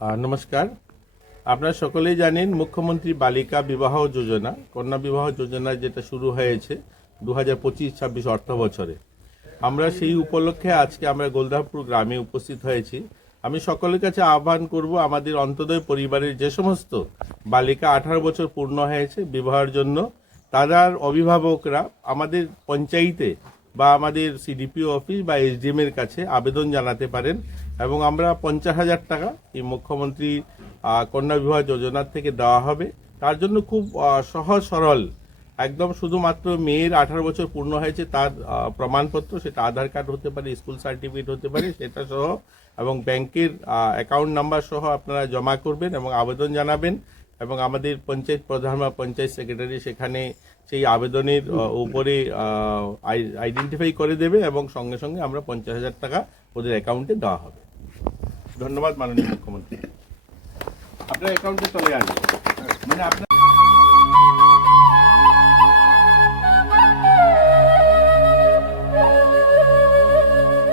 নমস্কার। আপনারা সকলেই জানেন মুখ্যমন্ত্রী বালিকা বিবাহ যোজনা, কন্যা বিবাহ যোজনা যেটা শুরু হয়েছে 2025-26 অর্থ বছরে। আমরা সেই উপলক্ষে আজকে আমরা গোলদাপুর গ্রামে উপস্থিত হয়েছি। আমি সকলের কাছে আহ্বান করব, আমাদের অন্তোদয় পরিবারের যে সমস্ত বালিকা 18 বছর পূর্ণ হয়েছে বিবাহের জন্য, তাদের অভিভাবকরা আমাদের পঞ্চায়েতে বা আমাদের সিডিপিও অফিস বা এসডিএম এর কাছে আবেদন জানাতে পারেন এবং আমরা 50,000 টাকা এই মুখ্যমন্ত্রী কন্যা বিবাহ যোজনার থেকে দেওয়া হবে। তার জন্য খুব সহজ সরল, একদম শুধুমাত্র মেয়ের 18 বছর পূর্ণ হয়েছে তার প্রমাণপত্র, সেটা আধার কার্ড হতে পারে, স্কুল সার্টিফিকেট হতে পারে, সেটা সহ এবং ব্যাংকের অ্যাকাউন্ট নাম্বার সহ আপনারা জমা করবেন এবং আবেদন জানাবেন এবং আমাদের পঞ্চায়েত প্রধান বা পঞ্চায়েত সেক্রেটারি সেখানে সেই আবেদনের উপরে আইডেন্টিফাই করে দেবে এবং সঙ্গে সঙ্গে আমরা 50,000 টাকা ওদের অ্যাকাউন্টে দেওয়া হবে। ধন্যবাদ মাননীয় মুখ্যমন্ত্রী। আপনার অ্যাকাউন্টে চলে আসবে, মানে আপনার